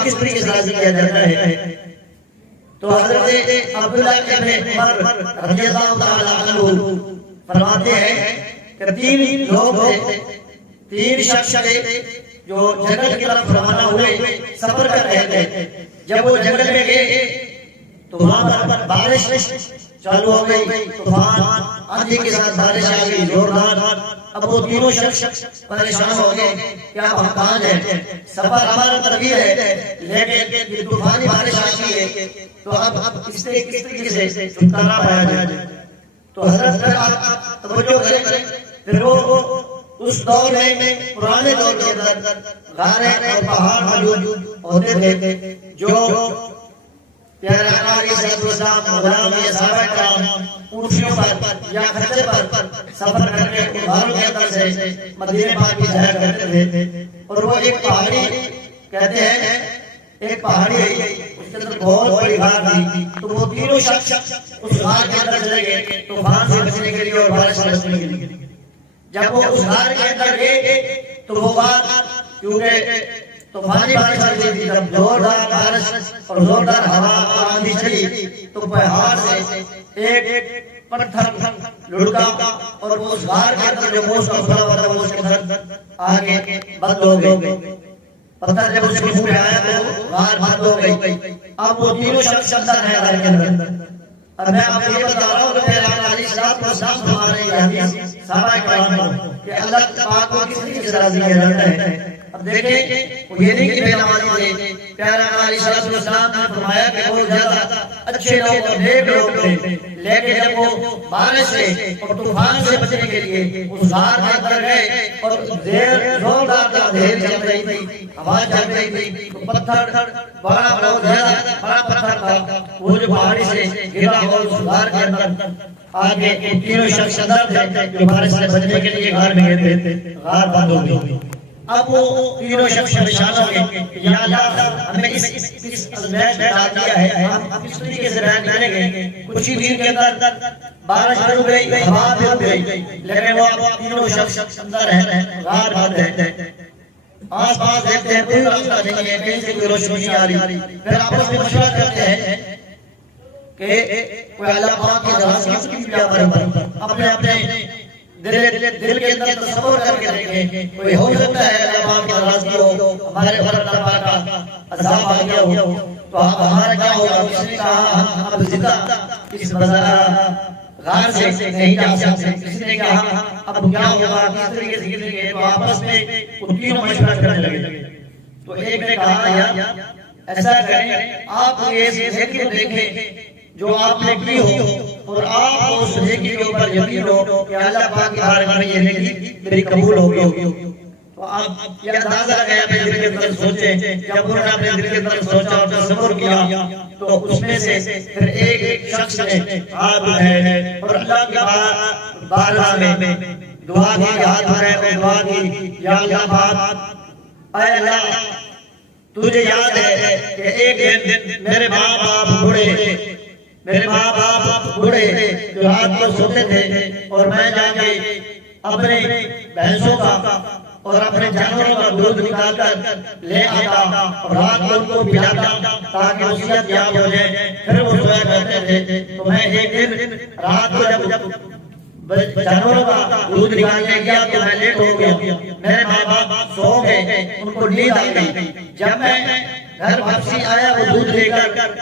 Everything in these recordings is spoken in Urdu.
کو کس طریقے سے راضی کیا جاتا ہے؟ تو حضرت عبداللہ ابن عمر رضی اللہ تعالیٰ عنہ فرماتے ہیں کہ 3 لوگ تھے، 3 شخص تھے جو جنگل کی طرف روانہ ہوئے، سفر کر رہے تھے۔ جب وہ جنگل میں گئے تو وہاں پر بارش چالو ہو گئی، طوفان آندھی کے ساتھ بارش آ گئی زوردار۔ اب وہ تینوں شخص پریشان ہو گئے کہ اب ہم کہاں جائیں؟ سفر ہمارا طویل ہے لیکن یہ طوفانی بارش آتی ہے، تو اب کس طریقے سے چھٹکارا پایا جائے؟ تو حضرت آپ توجہ کریں، پھر وہ اس دور میں پرانے دور کے اندر غاریں اور پہاڑ موجود ہوتے تھے جو پیارے آقا علیہ السلام غلام یا صحابہ کرام اونٹیوں پر یا خچر پر سفر کر کے غاروں کے اندر سے مدینے پاک کی جایا کرتے تھے۔ اور وہ ایک پہاڑی کہتے ہیں، ایک پہاڑی ہے، اس کے اندر بہت بڑی غار تھی، تو وہ تینوں شخص اس غار کے اندر چلے گئے طوفان سے بچنے کے لیے اور بارش سے بچنے کے لیے۔ جب وہ اس غار کے اندر گئے تو وہ غار کیونکہ طوفانی بارش آ رہی تھی، جب زوردار بارش اور زوردار ہوا اور آندھی چلی تو پہاڑ سے ایک پتھر لڑکا اور وہ اس غار کے اندر جو موسم کھڑا ہوا تھا وہ اس کے اندر آگے بند ہو گئی۔ پتھر جب اس کے منہ پہ آیا تو غار بند ہو گئی۔ اب وہ تینوں شخص اندر ہیں غار کے اندر۔ اب میں آپ کو یہ بتا رہا ہوں کہ پھر آقا علیہ السلام ہمارے یہ حدیث صحابہ کرام کو کہ اللہ پاک کو کس طریقے سے راضی کیا جاتا ہے۔ اب دیکھیں وہ یہ نہیں کہ بے نمازی تھے، پیارے آقا علیہ السلام نے فرمایا کہ وہ زیادہ اچھے لوگ اور نیک لوگ تھے، لیکن جب وہ بارش سے اور طوفان سے بچنے کے لیے اس غار کے اندر گئے اور زوردار اندھیر چل رہی تھی، ہوا چل رہی تھی، تو پتھر بڑا بہت زیادہ بڑا پتھر تھا، وہ جو پہاڑی سے گرا اور اس غار کے اندر آگے تینوں شخص اندر تھے جو بارش سے بچنے کے لیے غار میں گئے تھے، غار بند ہو گئی۔ اب وہ تینوں شخص پریشان ہو گئے کہ یا اللہ ہمیں اس ازمیش میں ڈال دیا ہے، ہم کس طریقے سے بیان کریں گے؟ کچھ ہی دن کے اندر بارش رک گئی، ہوا بھی رک گئی، لیکن وہ تینوں شخص اندر ہیں، غار بند ہے۔ آس پاس دیکھتے ہیں کوئی راستہ نہیں ہے، کہیں سے کوئی روشنی آ رہی، پھر آپس میں مشورہ کرتے ہیں کہ کوئی اللہ پاک کی درخواست کی کیا کریں، اپنے اپنے دل کے اندر تصور کر کے دیکھیں، کوئی ہو سکتا ہے اللہ پاک کی ناراضگی ہو، ہمارے پر اللہ پاک کا عذاب آ گیا ہو، تو اب ہمارا کیا ہوگا؟ کس نے کہا ہم اب زندہ اس غار سے نہیں جا سکتے، کس نے کہا اب کیا ہوگا، کس طریقے سے گریں گے؟ تو آپس میں وہ تینوں مشورہ کرنے لگے۔ تو ایک نے کہا یا ایسا کریں آپ یہ دیکھیں جو آپ نے کی ہو اور آپ اس نیکی کے اوپر یقین ہو کہ اللہ پاک کی بارگاہ میں یہ نیکی میری قبول ہوگی۔ تو آپ یہ اندازہ لگایا اپنے دل کے اندر سوچیں، جب انہوں نے اپنے دل کے اندر سوچا اور تصور کیا تو اس میں سے پھر ایک شخص نے ہاتھ اٹھائے اور اللہ کی بارگاہ میں دعا کی، ہاتھ اٹھائے دعا کی، یا اللہ پاک اے اللہ تجھے یاد ہے کہ ایک دن میرے ماں باپ بوڑھے جو رات کو سوتے تھے اور میں جا کے اپنے بھینسوں کا اور اپنے جانوروں کا دودھ نکال کر لے آتا اور رات کو ان کو پلاتا تاکہ وصیت یاد ہو جائے، پھر وہ سویا کرتے تھے۔ تو میں ایک دن رات کو جب جانوروں کا دودھ نکالنے گیا تو میں لیٹ ہو گیا، میرے ماں باپ سو گئے، ان کو نیند آ گئی۔ جب میں گھر واپسی آیا وہ دودھ لے کر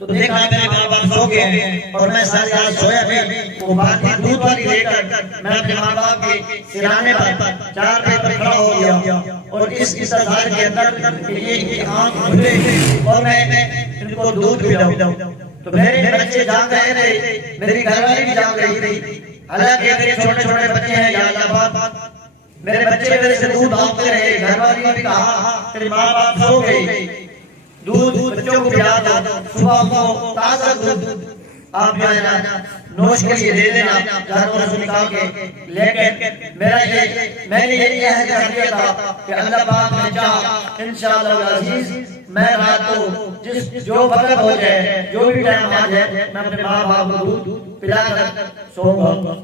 تو دیکھا میرے ماں باپ سو گئے ہیں اور میں ساری رات سویا نہیں، وہ باقی دودھ والی لے کر میں اپنے ماں باپ کے سرانے پر چار پہ کھڑا ہو گیا اور اس انتظار کے اندر کہ یہ آنکھ کھلے اور میں ان کو دودھ پلاؤں۔ تو میرے بچے جاگ رہے تھے، میری گھر والی بھی جاگ رہی تھی، حالانکہ میرے چھوٹے چھوٹے بچے ہیں، یا اللہ پاک میرے بچے میرے سے دودھ مانگتے رہے، گھر والی نے بھی کہا تیرے ماں باپ سو گئے، دودھ بچوں کو پلا دو، صبح کو تازہ دودھ آپ جو ہے نا نوش کے لیے دے دینا جانوروں سے نکال کے۔ لیکن میں نے یہ عہد کر دیا تھا کہ اللہ پاک نے چاہا انشاءاللہ العزیز میں رات کو جو وقت ہو جائے، جو بھی ٹائم آ جائے، میں اپنے ماں باپ کو دودھ پلا کر سوؤں گا۔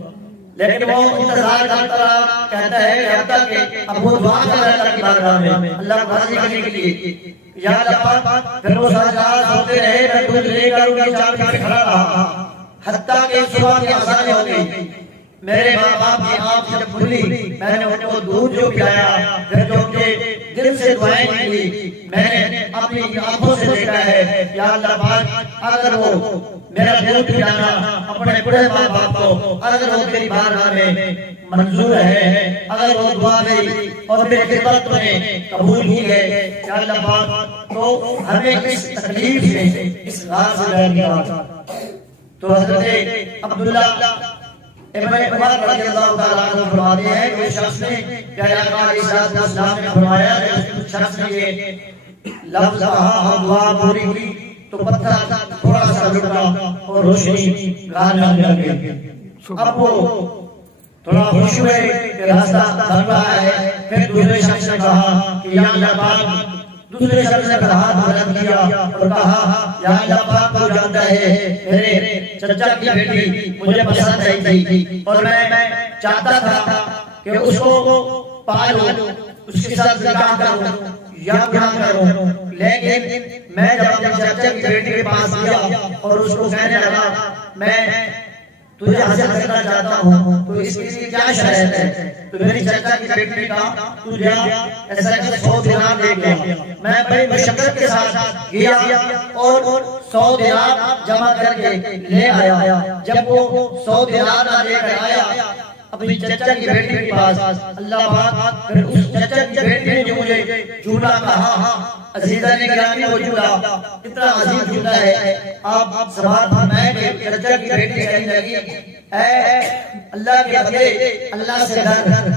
لیکن وہ انتظار کرتا رہا، کہتا ہے کہ اب تک اب وہ دعا کر رہا ہے اللہ کی بارگاہ میں اللہ کو راضی کرنے کے لیے، یا اللہ پھر وہ سجدہ ہوتے رہے، میں دودھ لے کر ان کی چار پہ کھڑا رہا حتیٰ کہ صبح کی اذان ہو گئی۔ میرے ماں باپ کی آنکھ جب کھلی، میں نے ان کو دودھ جو پلایا، پھر جو ان کے دل سے دعائیں کی، میں نے اپنی آنکھوں سے دیکھا ہے یا اللہ پاک اگر وہ میرا دودھ پلانا اپنے بڑے ماں باپ کو اگر وہ تیری بارگاہ میں منظور ہے، اگر وہ دعا میری اور میری خدمت میں قبول کی ہے یا اللہ پاک، تو ہمیں اس تکلیف سے اس غار سے باہر نکال۔ تو حضرت عبداللہ ابن عمر رضی اللہ تعالیٰ عنہ فرماتے ہیں کہ اس شخص نے پیارے آقا علیہ السلام نے فرمایا کہ اس شخص نے یہ لفظ کہا، دعا پوری ہوئی تو پتھر تھوڑا سا لٹا اور روشنی غار میں آنے لگی۔ اب وہ تھوڑا خوش ہوئے کہ راستہ بن رہا ہے۔ پھر دوسرے شخص نے کہا کہ یا اللہ پاک، دوسرے شخص نے ہاتھ بلند کیا اور کہا یا اللہ پاک کو جانتا ہے میرے چچا کی بیٹی مجھے پسند نہیں تھی اور میں چاہتا تھا کہ اس کو پالوں، اس کے ساتھ نکاح کروں یا بیاہ کروں، لیکن میں جب اپنے چچا کی بیٹی کے پاس گیا اور اس کو کہنے لگا میں تجھے حاصل کرنا چاہتا ہوں تو اس کے لیے کیا شرط ہے، تو میری چچا کی بیٹی نے کہا تو جا ایسا کہ 100 دینار لے گیا۔ میں بڑی مشقت کے ساتھ گیا اور 100 دینار جمع کر کے لے آیا۔ جب وہ 100 دینار لے کر آیا اپنی چچا کی بیٹی کے پاس، اللہ پاک پھر اس چچا کی بیٹی نے جو مجھے جھولا کہا، عزیزہ نے گرامی وہ جھولا اتنا عظیم جھولا ہے، آپ سوال فرمائیں کہ چچا کی بیٹی کہنے لگی اے اللہ کے بندے اللہ سے ڈر،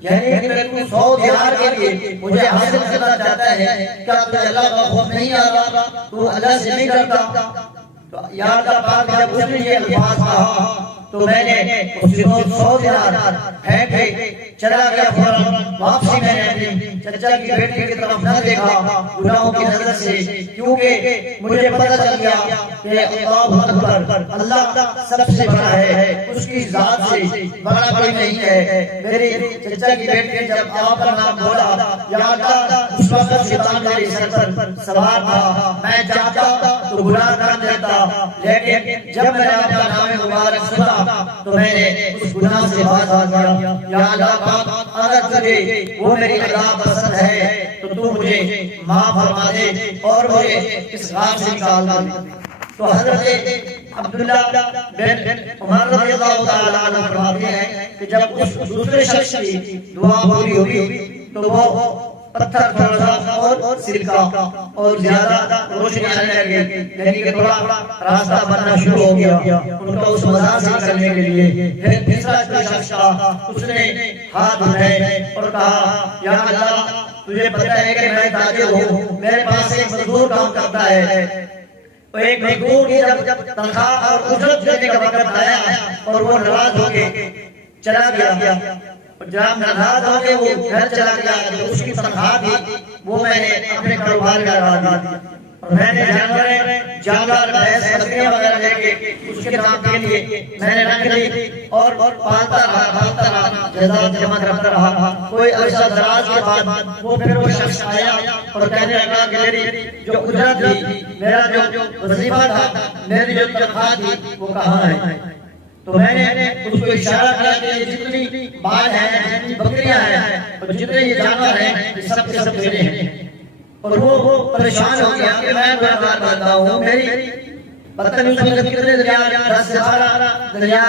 یعنی اگر تو 100 دینار کے لیے مجھے حاصل کرنا چاہتا ہے کیا تجھے اللہ کا خوف نہیں آ رہا، تو اللہ سے نہیں ڈرتا؟ تو یا اللہ پاک جب اس نے یہ الفاظ کہا تو میں نے اس کو 100 دینار پھینک کے چلا گیا، فوراً واپسی میں نے اپنی چچا کی بیٹی کی طرف نہ دیکھا گناہوں کی نظر سے، کیونکہ مجھے پتہ چل گیا کہ اللہ اکبر، اللہ سب سے بڑا ہے، اس کی ذات سے بڑا کوئی نہیں ہے۔ میری چچا کی بیٹی نے جب آپ کا نام بولا یا اللہ، اس وقت شیطان میرے سر پر سوار تھا، میں چاہتا تو گناہ کر دیتا، لیکن جب میں نے اپنا نام مبارک سنا تو میں نے اس گناہ سے باز آ گیا۔ یا اللہ پاک اگر تجھے وہ میری ادا پسند ہے تو تو مجھے معاف فرما دے اور مجھے اس غار سے نکال دے۔ تو حضرت عبداللہ بن عمر رضی اللہ تعالیٰ عنہ فرماتے ہیں کہ جب اس دوسرے شخص کی دعا پوری ہوئی تو وہ پتھر تھوڑا سا اور سرکہ اور زیادہ روشنی آنے لگی، یعنی کہ تھوڑا راستہ بننا شروع ہو گیا ان کا اس مزار سے نکلنے کے لیے۔ پھر تیسرا شخص تھا، اس نے ہاتھ اٹھائے اور کہا یا اللہ تجھے پتہ ہے کہ میں تاجر ہوں، میرے پاس ایک مزدور کام کرتا ہے، ایک مزدور کی جب تنخواہ اور اجرت دینے کا وقت آیا اور وہ ناراض ہو کے چلا گیا، جب ناراض ہو کے وہ گھر چلا گیا تو اس کی تنخواہ تھی وہ میں نے اپنے کاروبار میں لگا دی اور میں نے جانور بھینس بکریاں وغیرہ لے کے اس کے کام کے لیے میں نے رکھ لی اور پالتا رہا جزا جمع کرتا رہا۔ کوئی عرصہ دراز کے بعد وہ پھر وہ شخص آیا اور کہنے لگا کہ میری جو اجرت تھی، میرا جو وظیفہ تھا، میری جو تنخواہ تھی وہ کہاں ہے؟ تو میں نے اس کو اشارہ کیا کہ جتنی مال ہے، جتنی بکریاں ہیں اور جتنے یہ جانور ہیں یہ سب کے سب میرے ہیں۔ اور وہ پریشان ہو گیا کہ میں گناہگار بنتا ہوں، میری پتہ نہیں اس وقت کتنے دریا 10 سے 12 دریا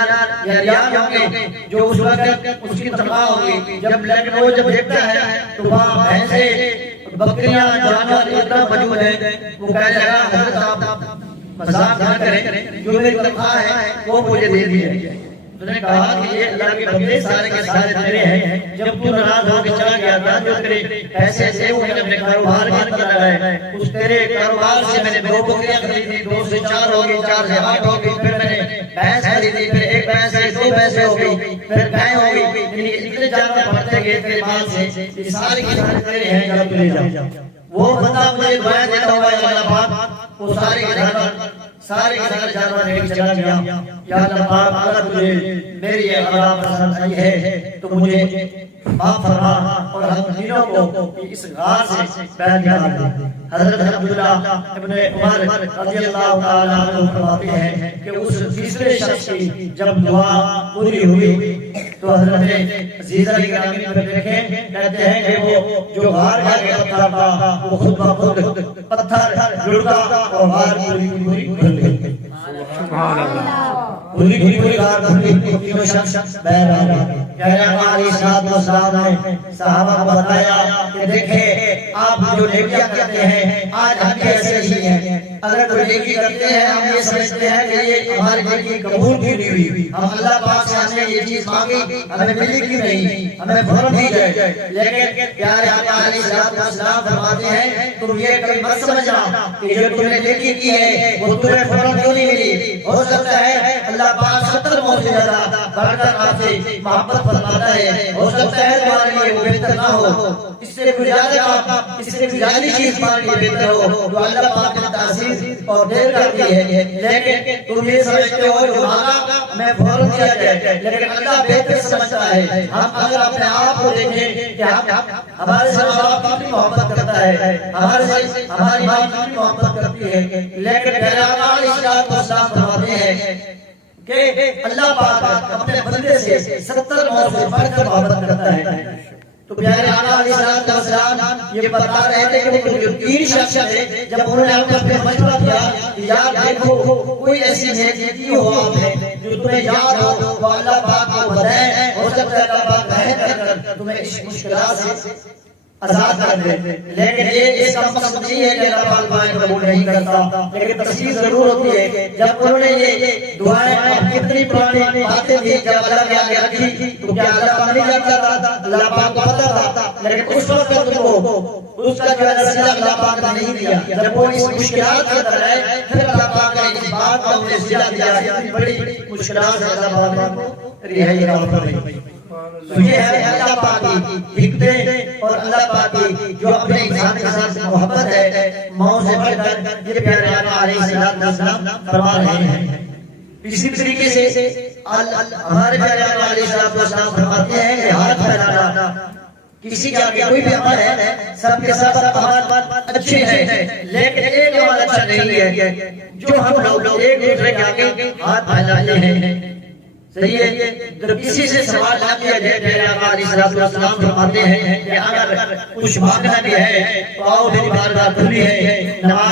یا ریال ہوں گے جو اس وقت اس کی تنخواہ ہوگی۔ لیکن وہ جب دیکھتا ہے تو وہاں بھینسیں بکریاں جانور اتنا موجود ہیں، وہ کہنے لگا حضرت آپ مذاق نہ کریں، جو میری تنخواہ ہے وہ مجھے دے دیجیے۔ تو نے کہا کہ یہ اللہ کے بندے سارے کے سارے تیرے ہیں، جب تو ناراض ہو کے چلا گیا تھا جو تیرے پیسے سے وہ میں نے اپنے کاروبار کے اندر لگائے، اس تیرے کاروبار سے میں نے 2 بکریاں خریدی، 2 سے 4 ہو گئی، 4 سے 8 ہو گئی، پھر میں نے بھینس خریدی، پھر 1 بھینس سے 2 بھینسیں ہو گئی، پھر گائے ہو گئی، یعنی اتنے جانور بڑھتے گئے تیرے مال سے، یہ سارے کے سارے تیرے ہیں، جب تو لے جا۔ وہ بندہ مجھے دعائیں دیتا ہوا ہے اللہ پاک، وہ سارے کے جانور سارے جانور لے کر چلا گیا. یا اللہ پاک اگر تجھے میری یہ عذاب پسند آئی ہے تو مجھے معاف فرما اور ہم تینوں کو اس غار سے باہر نکال دے. حضرت عبداللہ ابن عمر رضی اللہ تعالیٰ عنہ فرماتے ہیں کہ اس تیسرے شخص کی جب دعا پوری ہوئی تو حضرت عزیزہ گرامی پر دیکھیں کہتے ہیں کہ وہ جو غار کا پتھر تھا وہ خود بخود پتھر جڑتا اور غار پوری کھل گئی. سبحان اللہ. پوری غار کھل گئی. تینوں شخص باہر آ گئے. پیغمبر علیہ الصلوۃ والسلام نے صحابہ کو بتایا کہ دیکھیں آپ جو نیکیاں کرتے ہیں آج ہم بھی ایسے ہی ہیں. اگر کوئی نیکی کرتے ہیں ہم یہ سمجھتے ہیں کہ یہ ہماری نیکی قبول کیوں نہیں ہوئی. ہم اللہ پاک سے ہم نے یہ چیز مانگی ہمیں ملی کیوں نہیں, ہمیں فوراً دی جائے. لیکن پیارے آقا علیہ الصلوۃ والسلام فرماتے ہیں تم یہ کبھی مت سمجھنا کہ جو تم نے نیکی کی ہے وہ تمہیں فوراً کیوں نہیں ملی. ہو سکتا ہے اللہ پاک 70 موت سے زیادہ بڑھ کر آپ سے محبت فرماتا ہے. ہو سکتا ہے تمہارے لیے وہ بہتر نہ ہو, اس سے کوئی زیادہ اس سے کوئی زیادہ چیز تمہارے لیے بہتر ہو جو اللہ پاک نے تاثیر اور دیر کر دی ہے. لیکن تم یہ سمجھتے ہو جو مانگا میں فوراً دیا جائے, لیکن اللہ بہتر سمجھتا ہے. ہم اگر اپنے آپ کو دیکھیں کہ ہمارے سے باپ کتنی محبت کرتا ہے, ہماری ماں کتنی محبت کرتی ہے, لیکن پیارے آقا علیہ الصلوۃ والسلام فرماتے ہیں کہ اللہ پاک اپنے بندے سے 70 موت سے بڑھ کر محبت کرتا ہے. تو پیارے آقا علیہ الصلوۃ والسلام یہ بتا رہے تھے کہ وہ جو 3 شخص تھے جب انہوں نے اپنے مشورہ کیا کہ یار دیکھو کوئی ایسی نیکی کی ہو آپ نے جو تمہیں یاد ہو تو اللہ پاک کو بتائیں. ہو سکتا ہے اللہ پاک رحم کر تمہیں اس مشکلات سے آزاد کر دے. لیکن یہ اس کا مقصد نہیں ہے کہ اللہ پاک دعائیں قبول نہیں کرتا, لیکن تفصیل ضرور ہوتی ہے. جب انہوں نے یہ دعائیں کتنی پرانی باتیں تھی جب اللہ نے آگے رکھی تو کیا اللہ پاک نہیں جانتا تھا؟ اللہ پاک کو پتا تھا, لیکن اس وقت ان کو اس کا جو ہے نتیجہ اللہ پاک نے نہیں دیا. جب وہ اس مشکلات کے اندر ہے پھر اللہ پاک نے اس بات کا نتیجہ دیا. بڑی مشکلات سے اللہ پاک کو رہائی عطا فرمائی. تو یہ ہے اللہ پاک کی حکمتیں اور اللہ پاک کی جو اپنے انسان کے ساتھ محبت ہے موت سے بڑھ کر یہ پیارے آقا علیہ الصلوۃ والسلام فرما رہے ہیں. اسی طریقے سے ہمارے پیارے آقا علیہ الصلوۃ والسلام فرماتے ہیں کہ ہاتھ پھیلانا کسی کے آگے کوئی بھی عمل ہے سب کے سب عمل اچھے ہیں, لیکن ایک عمل اچھا نہیں ہے جو ہم لوگ ایک دوسرے کے آگے ہاتھ پھیلاتے ہیں. صحیح ہے. جب کسی سے سوال نہ کیا جائے پیارے آقا علیہ الصلوۃ والسلام فرماتے ہیں کہ اگر کچھ مانگنا بھی ہے تو آؤ میری بارگاہ کھلی ہے, نماز